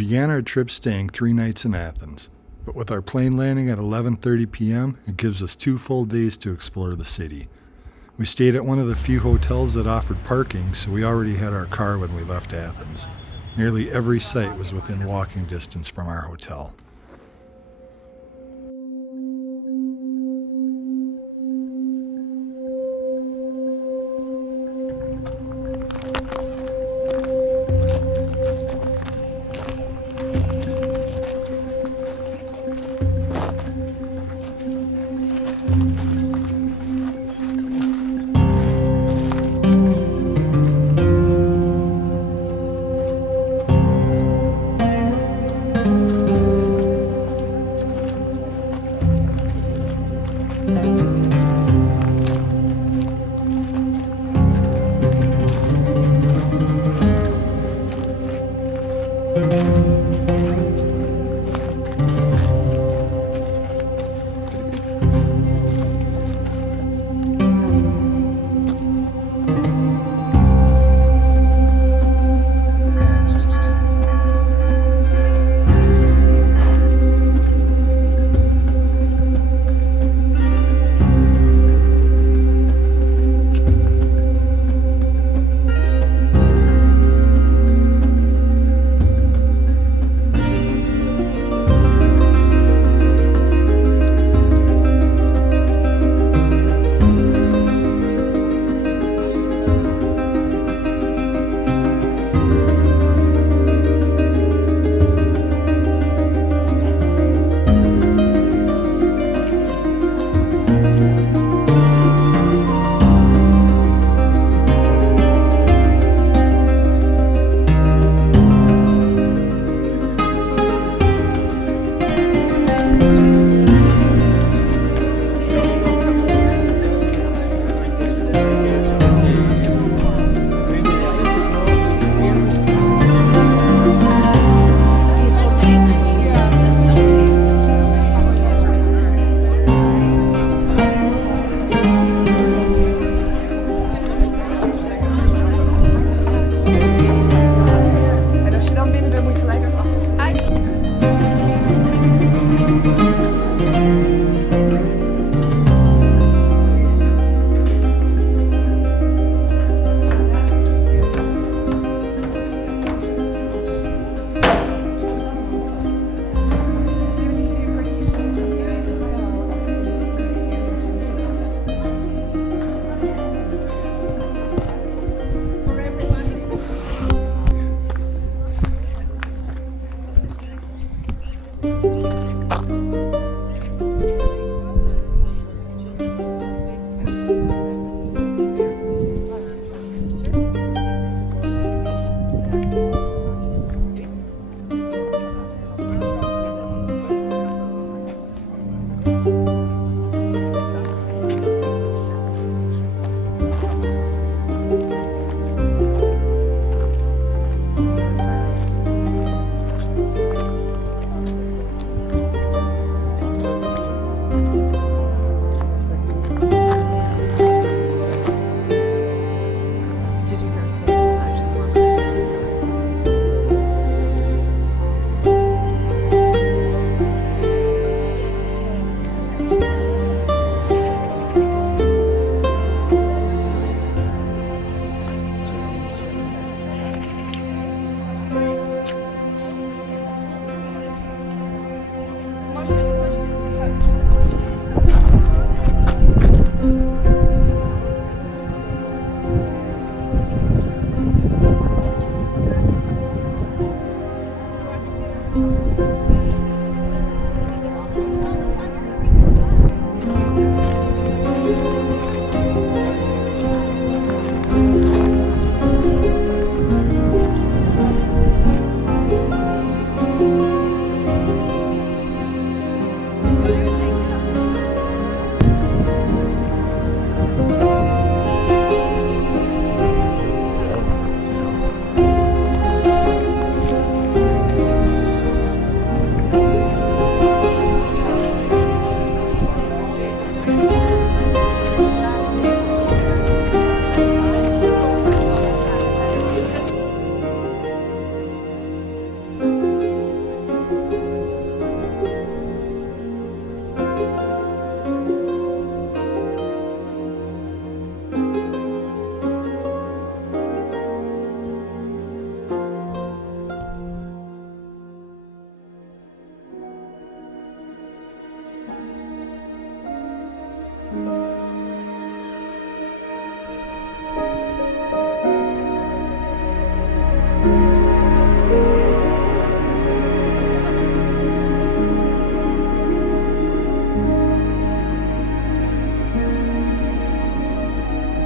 Began our trip staying 3 nights in Athens, but with our plane landing at 11:30 p.m., it gives us 2 full days to explore the city. We stayed at one of the few hotels that offered parking, so we already had our car when we left Athens. Nearly every site was within walking distance from our hotel.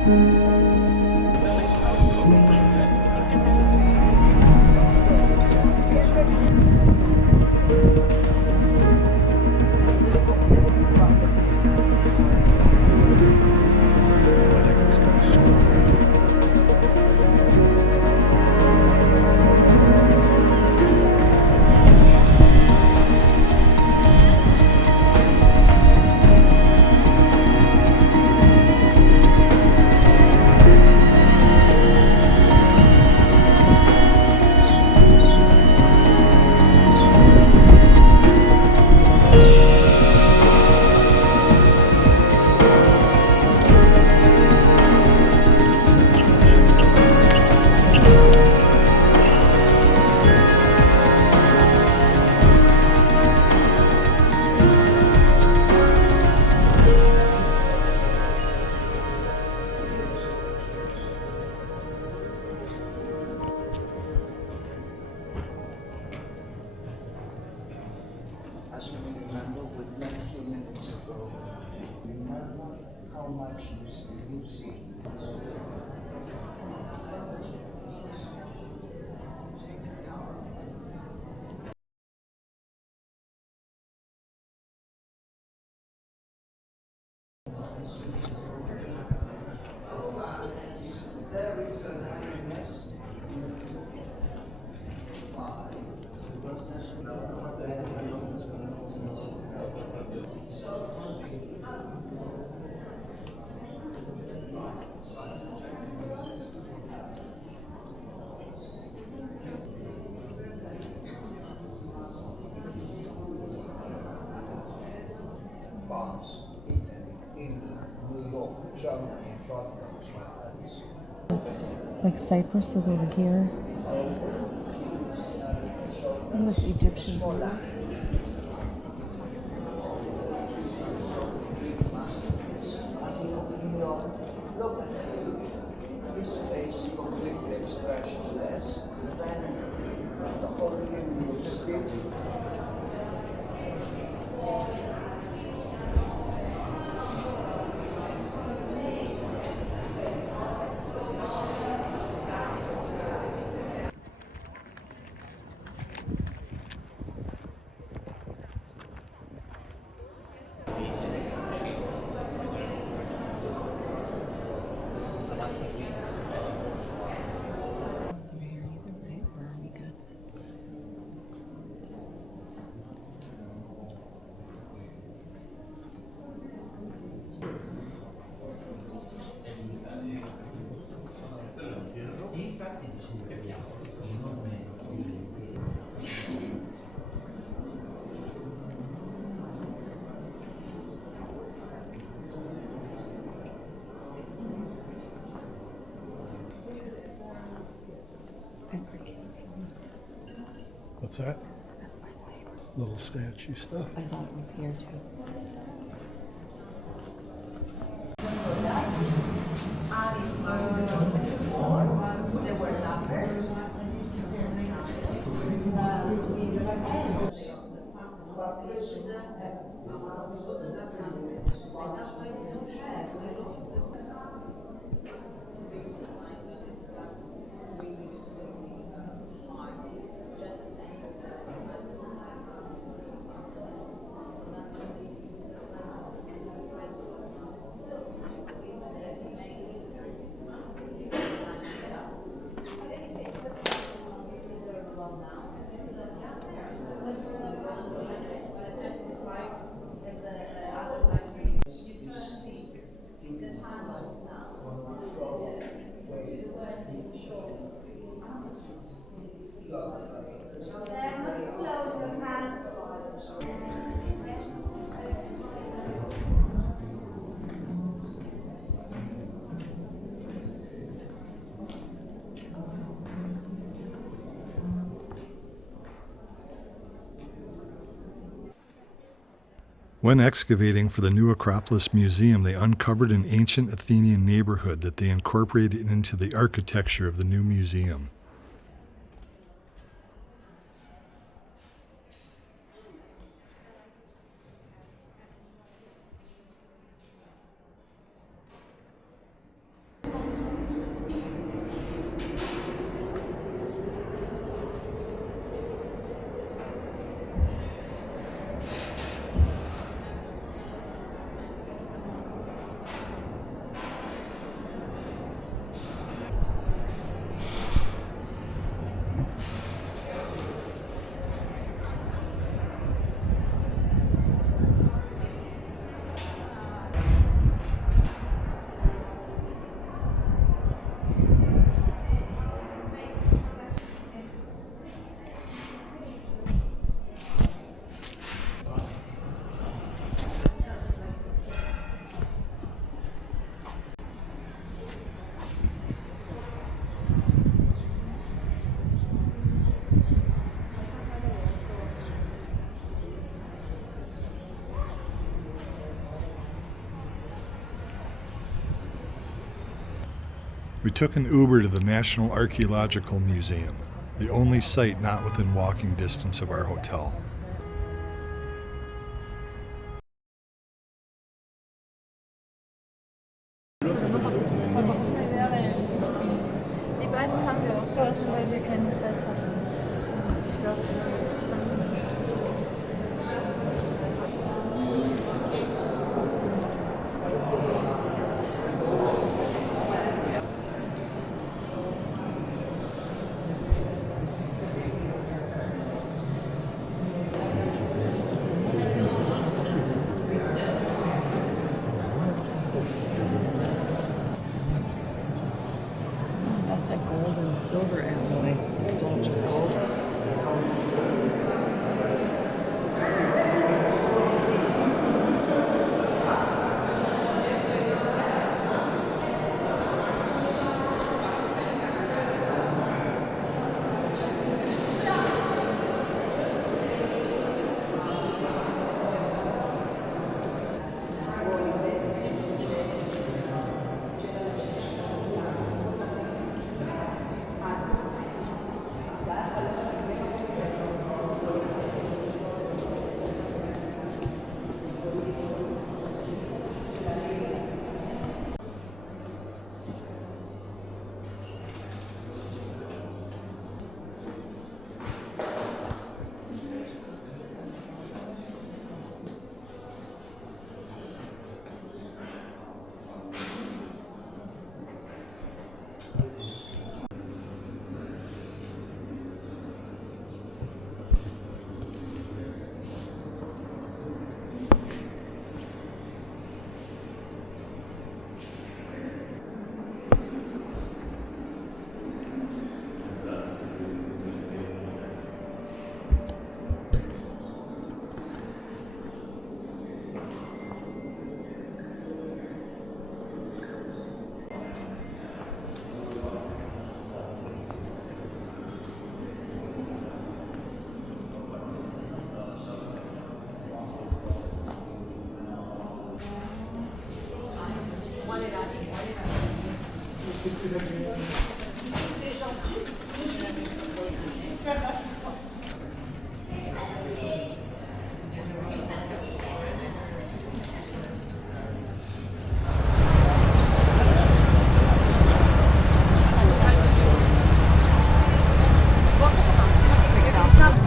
As you may remember, we met a few minutes ago. Remember how much you see. There is an happiness France, Italy, England, New York, Germany, Like Cyprus is over here. And this Egyptian border. Look at it. This face completely expressionless, then the whole thing will still. What's that? Little statue stuff. I thought it was here too. There were numbers. When excavating for the new Acropolis Museum, they uncovered an ancient Athenian neighborhood that they incorporated into the architecture of the new museum. We took an Uber to the National Archaeological Museum, the only site not within walking distance of our hotel. Die beiden haben wir ausgelassen, weil wir keine Zeit hatten. Ich glaube, That's a gold and silver alloy. It's not just gold.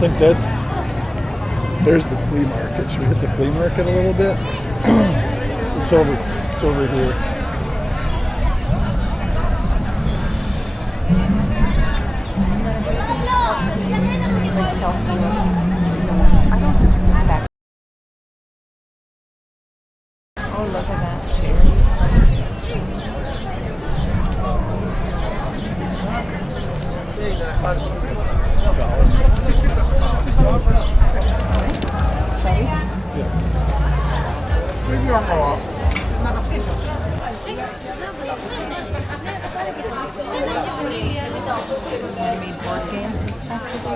I think there's the flea market. Should we hit the flea market a little bit? It's over here. Oh, look at that. Cherries. You mean board games and stuff to do?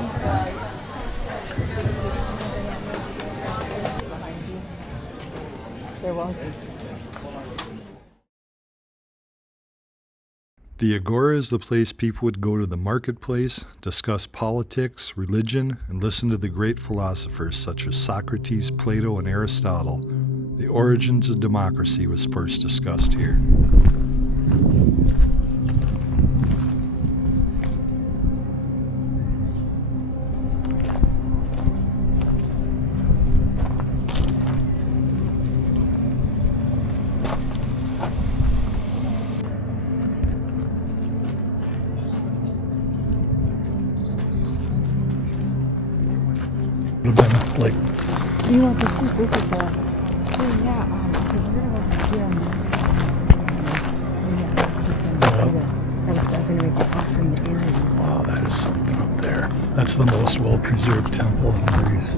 There was. The agora is the place people would go to the marketplace, discuss politics, religion, and listen to the great philosophers such as Socrates, Plato, and Aristotle. The origins of democracy was first discussed here. You know what this is? This is the. Oh yeah. Okay, we're gonna go to the gym. Yeah, this weekend. That was going to make the offering to Ares. Wow, that is something up there. That's the most well-preserved temple in Greece.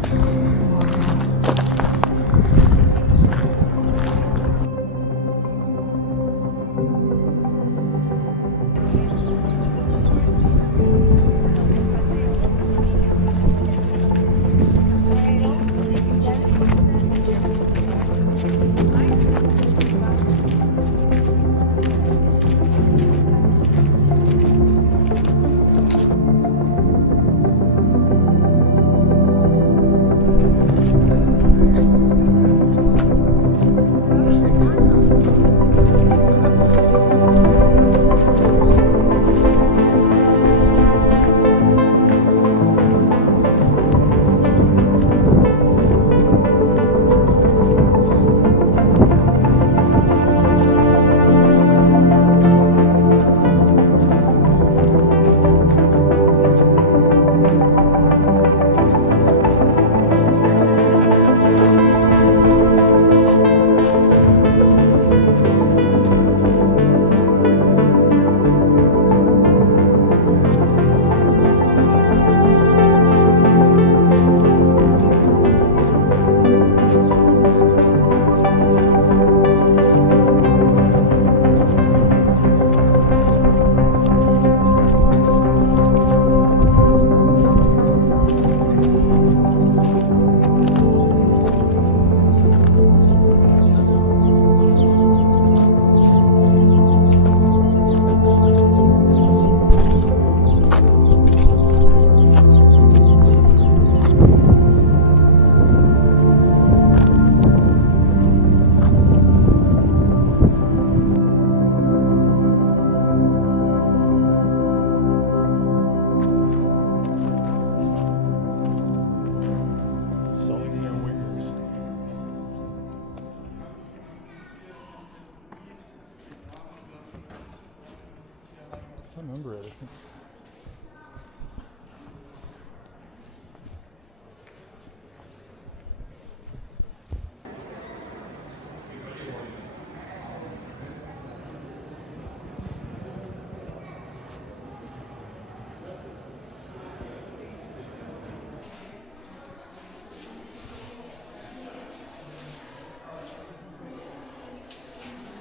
remember it. I think.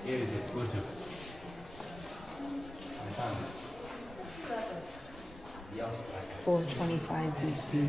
Here is it, good job. 425 BC.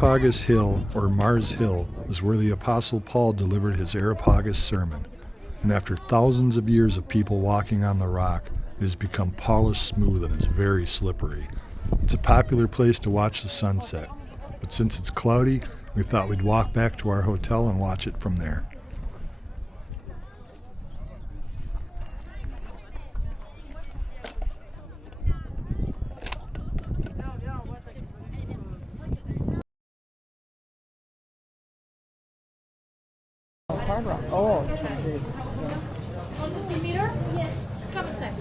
Areopagus Hill, or Mars Hill, is where the Apostle Paul delivered his Areopagus sermon, and after thousands of years of people walking on the rock, it has become polished smooth and is very slippery. It's a popular place to watch the sunset, but since it's cloudy, we thought we'd walk back to our hotel and watch it from there. Hard rock. Oh, Want to see Meteor? Yes. Come inside.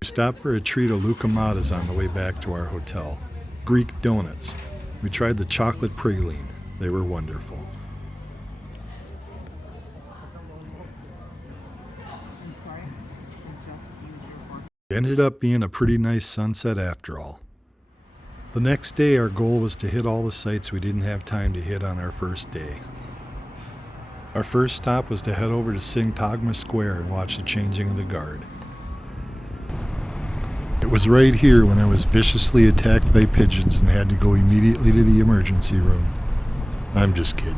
We stopped for a treat of Lucamadas on the way back to our hotel. Greek donuts. We tried the chocolate praline. They were wonderful. It ended up being a pretty nice sunset after all. The next day, our goal was to hit all the sites we didn't have time to hit on our first day. Our first stop was to head over to Syntagma Square and watch the changing of the guard. It was right here when I was viciously attacked by pigeons and had to go immediately to the emergency room. I'm just kidding.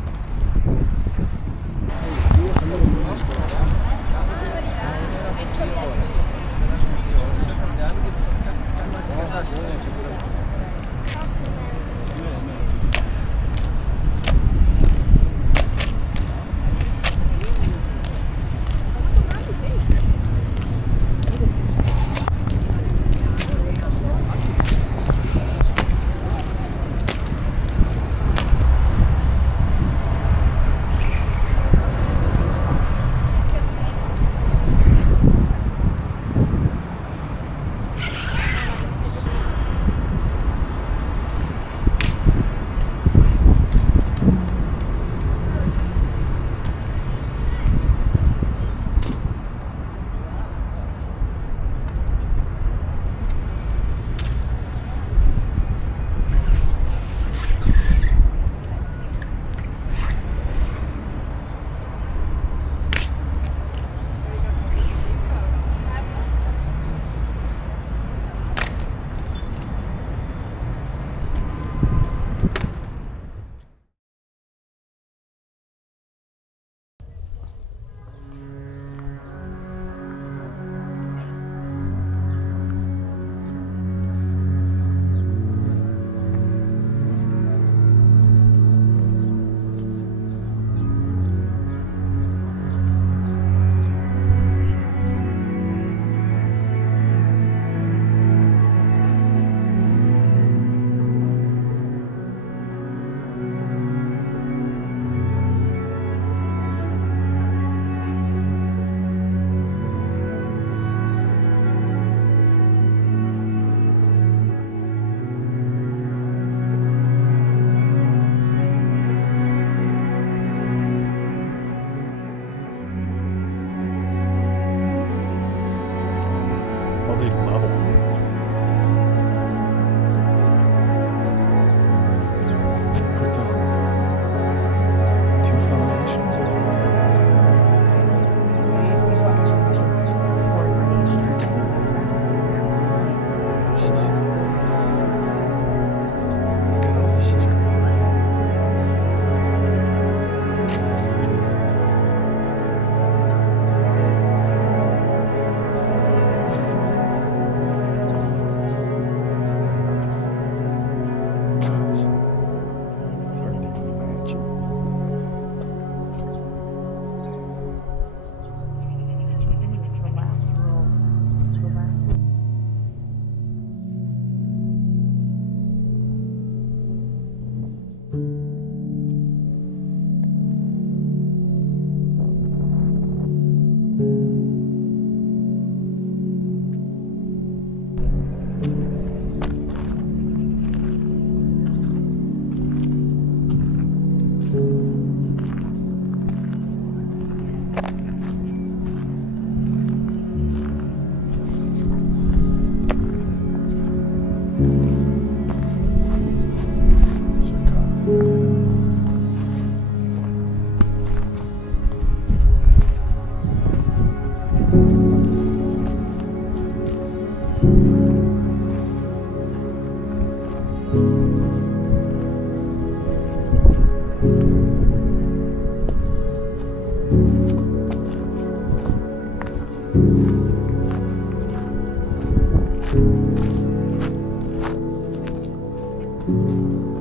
Oh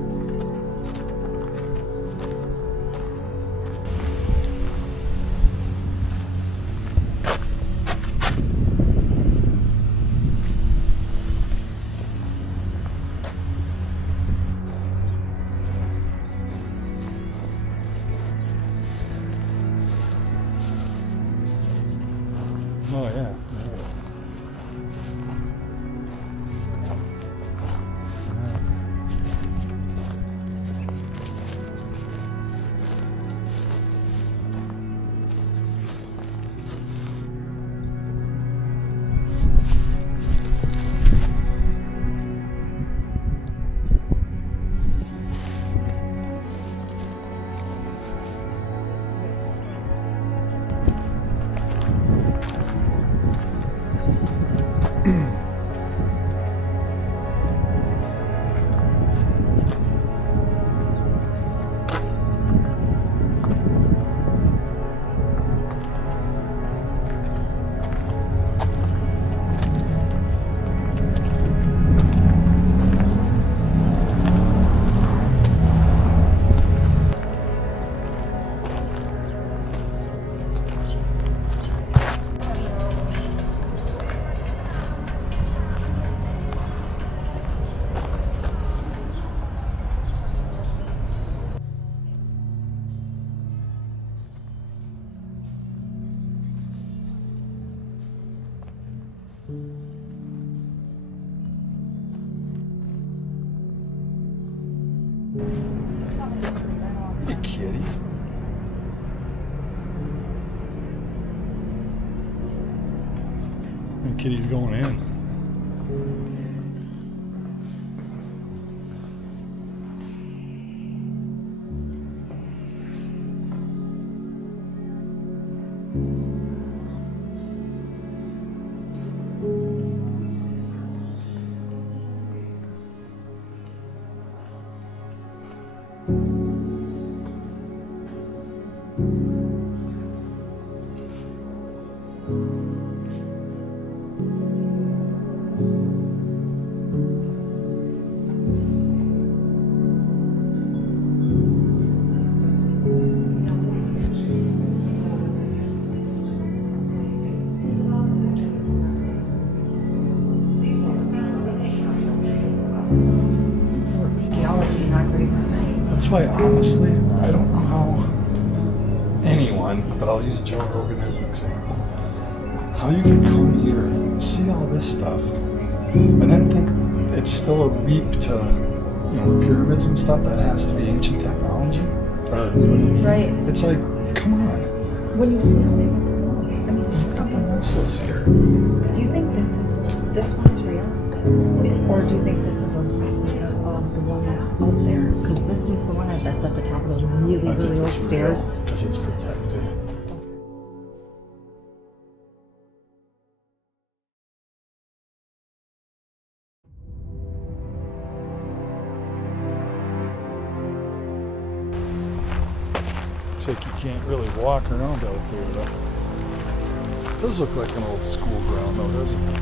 yeah. Hey, kitty. And kitty's going in. That's why, honestly, I don't know how anyone, but I'll use Joe Rogan as an example, how you can come here and see all this stuff and then think it's still a leap to, you know, the pyramids and stuff that has to be ancient technology, or, you know what I mean? Right. It's like, come on. When you see how they make the walls, I mean, Look at the muscles here. do you think this one is real? Or do you think this is a replica of the one that's up there? Because this is the one that's at the top of those really old stairs. Because it's protected. Looks like you can't really walk around out there though. It does look like an old school ground though, doesn't it?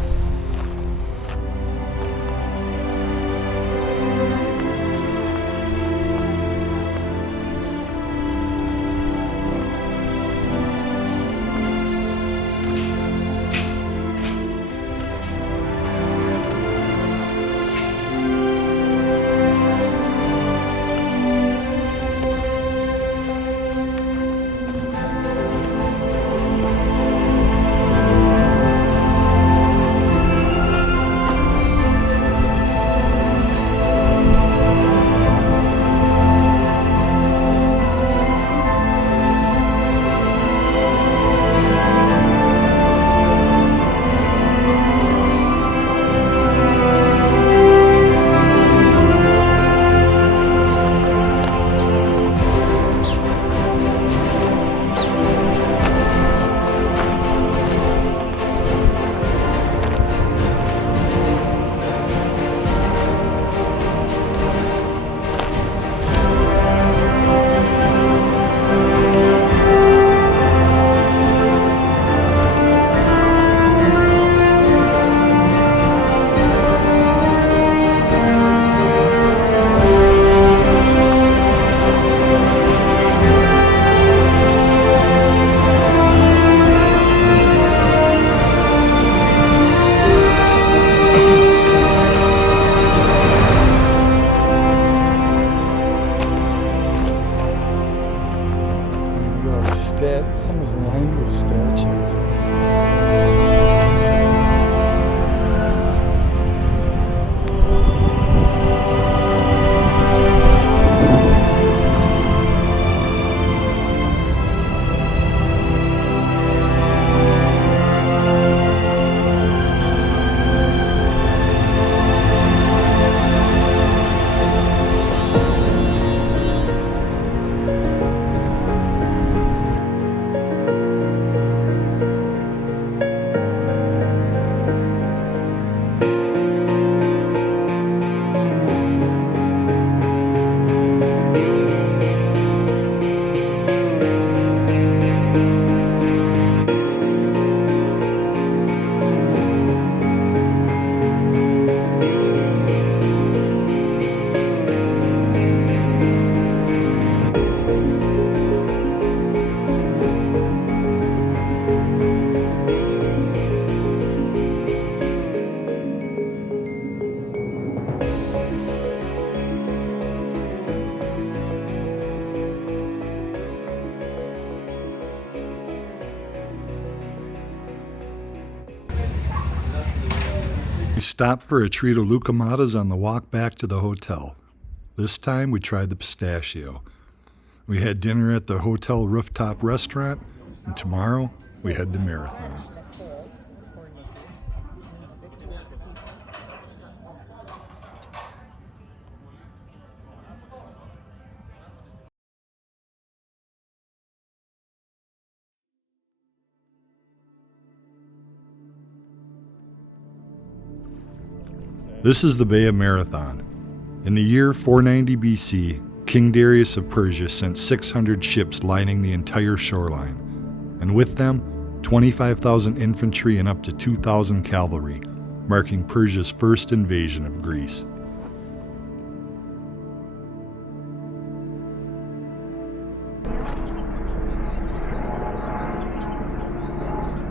lined with statues. We stopped for a treat of lucamadas on the walk back to the hotel. This time we tried the pistachio. We had dinner at the hotel rooftop restaurant, and tomorrow we head to Marathon. This is the Bay of Marathon. In the year 490 BC, King Darius of Persia sent 600 ships lining the entire shoreline, and with them, 25,000 infantry and up to 2,000 cavalry, marking Persia's first invasion of Greece.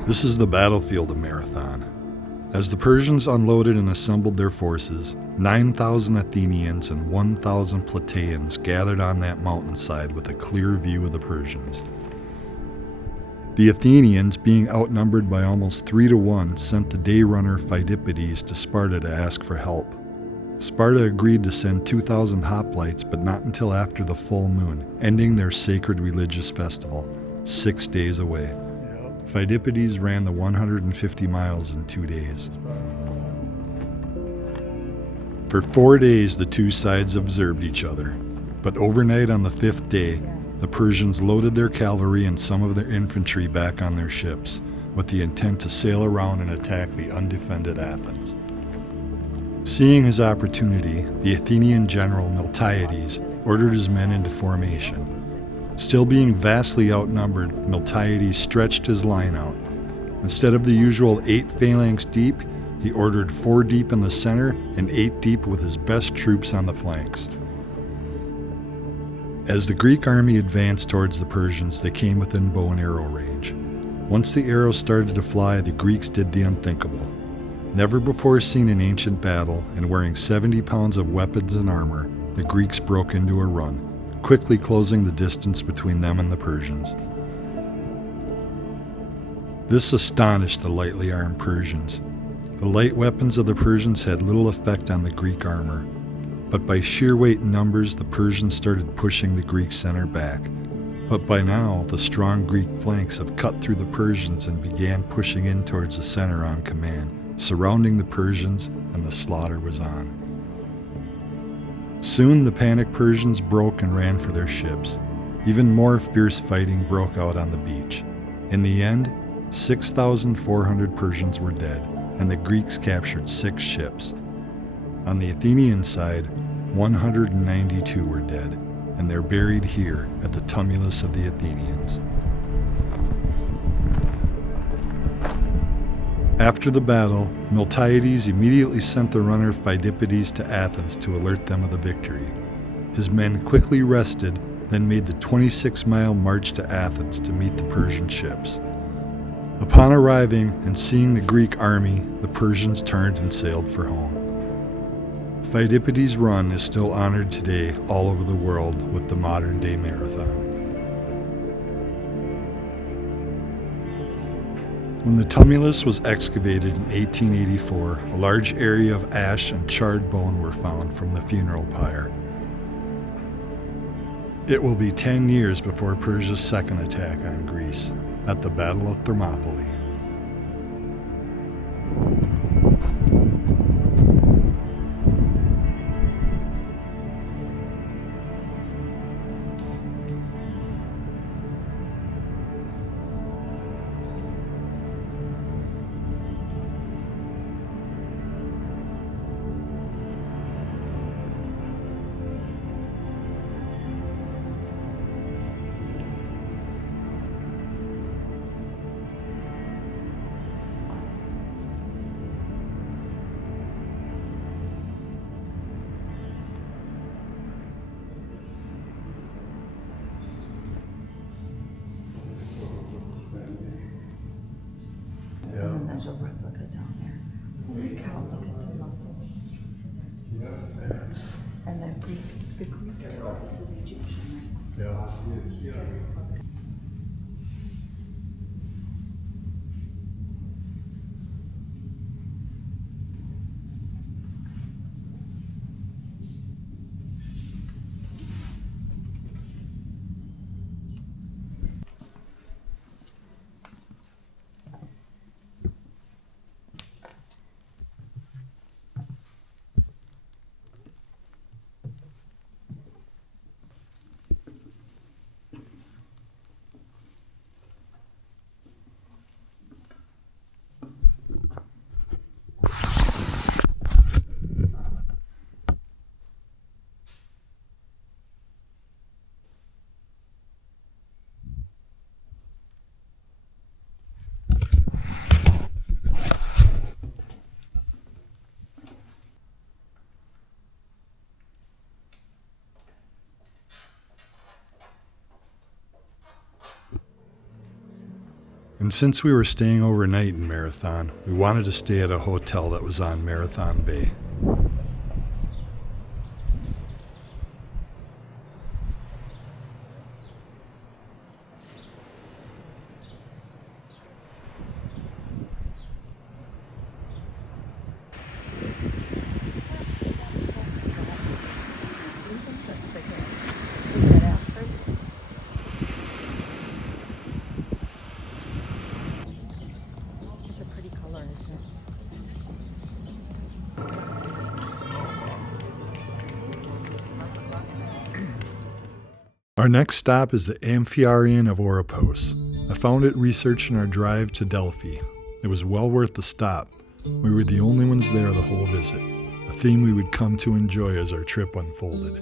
This is the battlefield of Marathon. As the Persians unloaded and assembled their forces, 9,000 Athenians and 1,000 Plataeans gathered on that mountainside with a clear view of the Persians. The Athenians, being outnumbered by almost 3-1, sent the day-runner Pheidippides to Sparta to ask for help. Sparta agreed to send 2,000 hoplites, but not until after the full moon, ending their sacred religious festival, 6 days away. Pheidippides ran the 150 miles in 2 days. For 4 days, the two sides observed each other, but overnight on the 5th day, the Persians loaded their cavalry and some of their infantry back on their ships, with the intent to sail around and attack the undefended Athens. Seeing his opportunity, the Athenian general Miltiades ordered his men into formation. Still being vastly outnumbered, Miltiades stretched his line out. Instead of the usual 8 phalanx deep, he ordered 4 deep in the center and 8 deep with his best troops on the flanks. As the Greek army advanced towards the Persians, they came within bow and arrow range. Once the arrows started to fly, the Greeks did the unthinkable. Never before seen in ancient battle, and wearing 70 pounds of weapons and armor, the Greeks broke into a run, quickly closing the distance between them and the Persians. This astonished the lightly armed Persians. The light weapons of the Persians had little effect on the Greek armor, but by sheer weight and numbers, the Persians started pushing the Greek center back. But by now, the strong Greek flanks have cut through the Persians and began pushing in towards the center on command, surrounding the Persians, and the slaughter was on. Soon the panicked Persians broke and ran for their ships. Even more fierce fighting broke out on the beach. In the end, 6,400 Persians were dead, and the Greeks captured 6 ships. On the Athenian side, 192 were dead, and they're buried here at the tumulus of the Athenians. After the battle, Miltiades immediately sent the runner Pheidippides to Athens to alert them of the victory. His men quickly rested, then made the 26-mile march to Athens to meet the Persian ships. Upon arriving and seeing the Greek army, the Persians turned and sailed for home. Pheidippides' run is still honored today all over the world with the modern-day marathon. When the tumulus was excavated in 1884, a large area of ash and charred bone were found from the funeral pyre. It will be 10 years before Persia's second attack on Greece, at the Battle of Thermopylae. And then there's a replica down there. Holy cow, look at the muscles. That's, And then the Greek too. This is Egyptian, yeah. right? Let's go. And since we were staying overnight in Marathon, we wanted to stay at a hotel that was on Marathon Bay. It's a pretty color, isn't it? Our next stop is the Amphiareion of Oropos. I found it researching our drive to Delphi. It was well worth the stop. We were the only ones there the whole visit, a theme we would come to enjoy as our trip unfolded.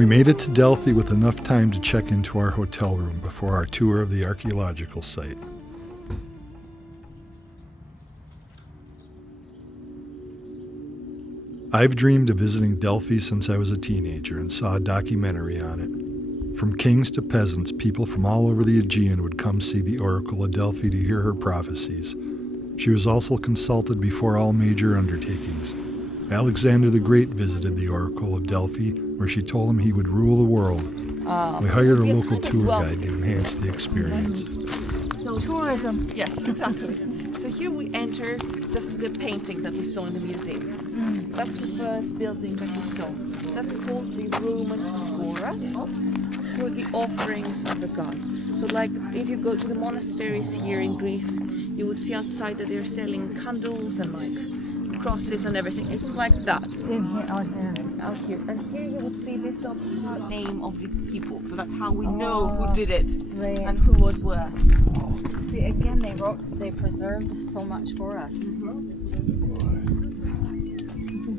We made it to Delphi with enough time to check into our hotel room before our tour of the archaeological site. I've dreamed of visiting Delphi since I was a teenager and saw a documentary on it. From kings to peasants, people from all over the Aegean would come see the Oracle of Delphi to hear her prophecies. She was also consulted before all major undertakings. Alexander the Great visited the Oracle of Delphi, where she told him he would rule the world. We hired a local tour guide to enhance the experience. So tourism. Yes, exactly. So here we enter the painting that we saw in the museum. That's the first building that we saw. That's called the Roman agora, for the offerings of the god. So like if you go to the monasteries here in Greece, you would see outside that they're selling candles and like crosses and everything. It was like that. In here, out here. Out here. And here you would see this name of the people. So that's how we know who did it and who was where. See, again, they preserved so much for us. Isn't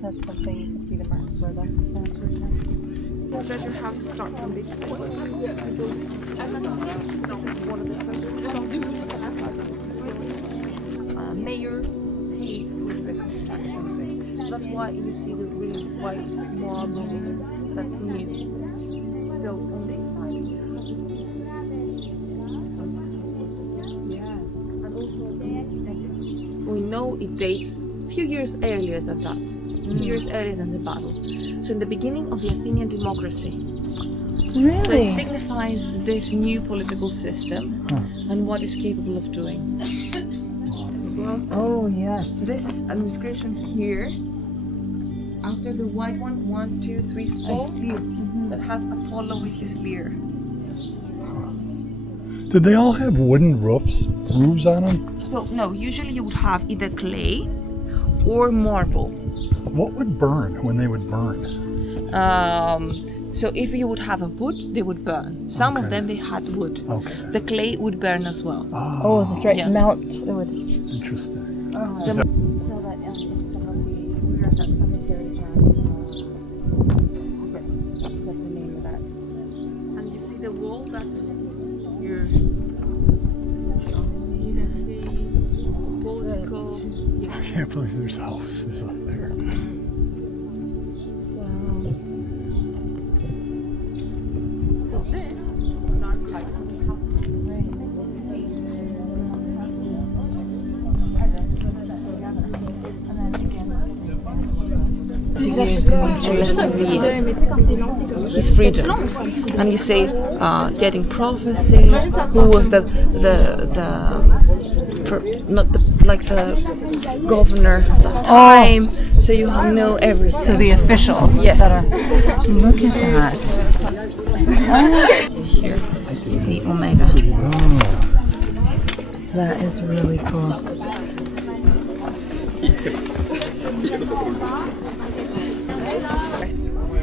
that something? You can see the marks where the statues are. The treasure houses start from this point. Mayor paid for the reconstruction. So that's why you see the really white marbles. That's new. So on this side, and also the entrance. We know it dates a few years earlier than that. Years earlier than the battle. So in the beginning of the Athenian democracy. Really? So it signifies this new political system and what it's capable of doing. Well, Oh, yes. so this is an inscription here. After the white one, 1, 2, 3, 4. I see. That has Apollo with his lyre. Did they all have wooden roofs on them? So no, usually you would have either clay or marble. What would burn when they would burn? So if you would have a wood, they would burn. Some of Okay. them they had wood. Okay. The clay would burn as well. Oh, that's right. Yeah. Melt. It would. Interesting. Oh, Is that- so that in some of the we were at that cemetery, John. Forget the name of that. And you see the wall that's here. You can see portico. I Yes. can't believe there's houses up there. Wow. So this an archives of the his freedom, and you say getting prophecies. Who was the governor of that time? So you know everything. So the officials. Yes. That are, look at that. Here, the Omega. That is really cool. Yes.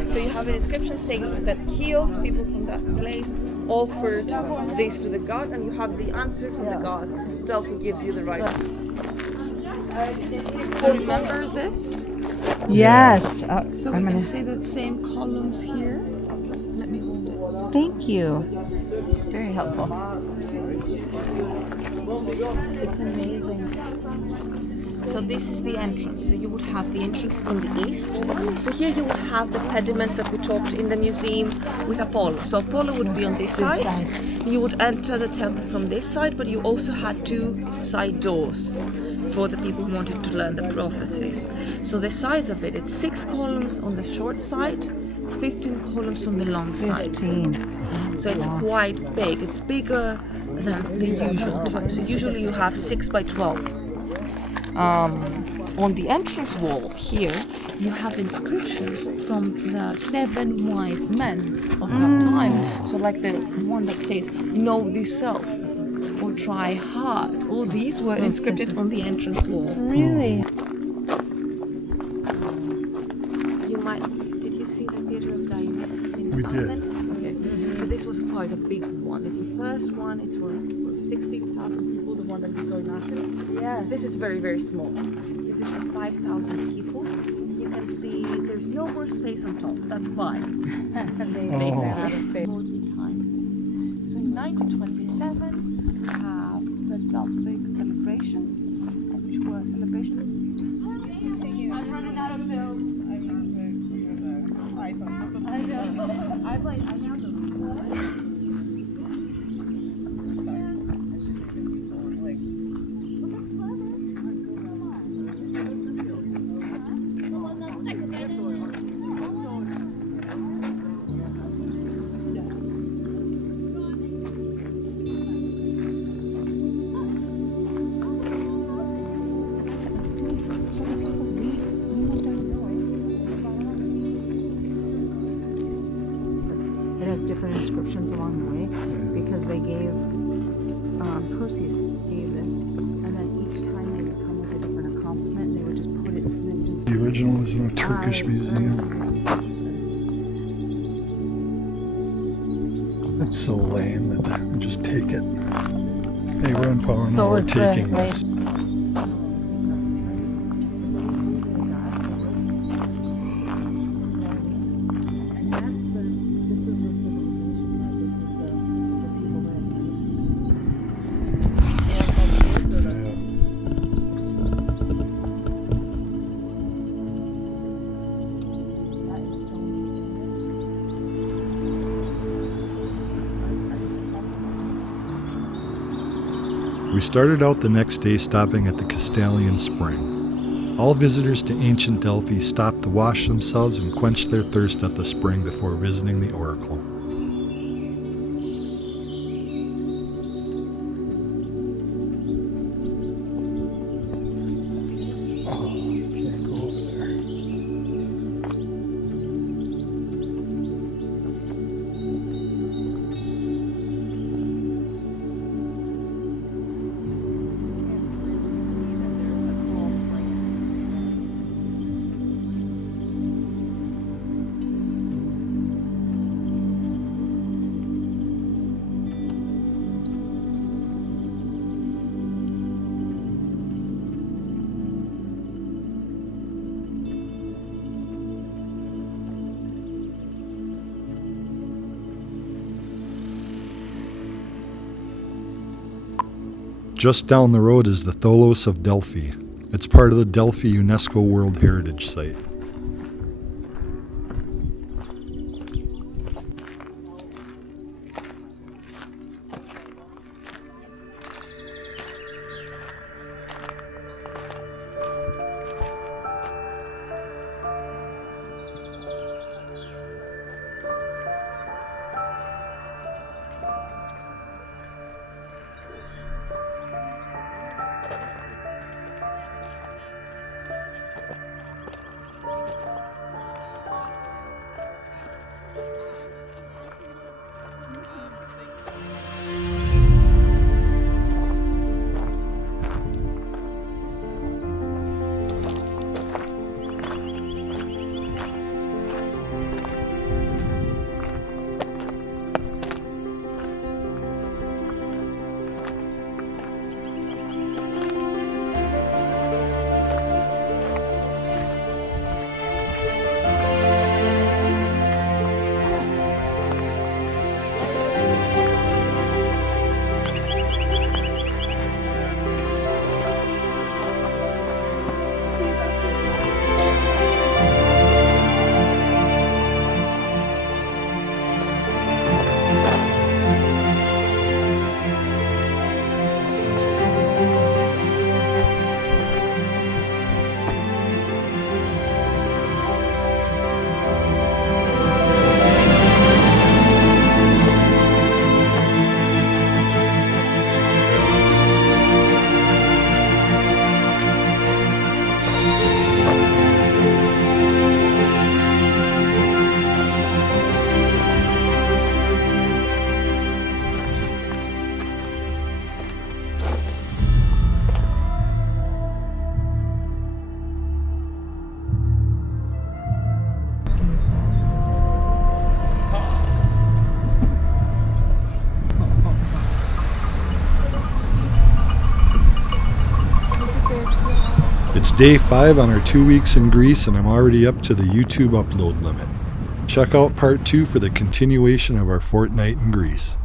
So you have an inscription saying that Chios, people from that place, offered this to the god, and you have the answer from the god. Delphi gives you the right. So remember this? Yes. So we can see the same columns here. Let me hold it. Thank you. Very helpful. It's amazing. So this is the entrance. So you would have the entrance on the east. So here you would have the pediments that we talked in the museum with Apollo. So Apollo would be on this side. You would enter the temple from this side, but you also had 2 side doors for the people who wanted to learn the prophecies. So the size of it, it's 6 columns on the short side, 15 columns on the long side. 15. So it's quite big. It's bigger than the usual time. So usually you have 6 by 12. On the entrance wall here, you have inscriptions from the 7 wise men of that time. So like the one that says, know thyself, or try hard. All these were inscribed on the entrance wall. Really? Did you see the theater of Dionysus in We did. Athens? Okay. So this was quite a big one. It's the first one. It's for 16,000 people, the one that you saw in Athens. Yes. This is very, very small. This is for 5,000 people. You can can see there's no more space on top. That's why. They Oh. ran out of space. 14 times. So in 1927, we have the Delphic celebrations, which were celebrations. I'm running out of film. I know. I'm like, I'm out of It has different inscriptions along the way because they gave Perseus gave this, and then each time they would come with a different accomplishment, they would just put it. They would just The original is in a Turkish museum. It's so lame that we just take it. Hey, we're on power now. So We're is the taking way- this. And that's the. This is the civilization. This is the people that. That is so We started out the next day stopping at the Castalian Spring. All visitors to ancient Delphi stopped to wash themselves and quench their thirst at the spring before visiting the oracle. Oh, can't go over there. Just down the road is the Tholos of Delphi. It's part of the Delphi UNESCO World Heritage Site. day 5 on our 2 weeks in Greece, and I'm already up to the YouTube upload limit. Check out part 2 for the continuation of our fortnight in Greece.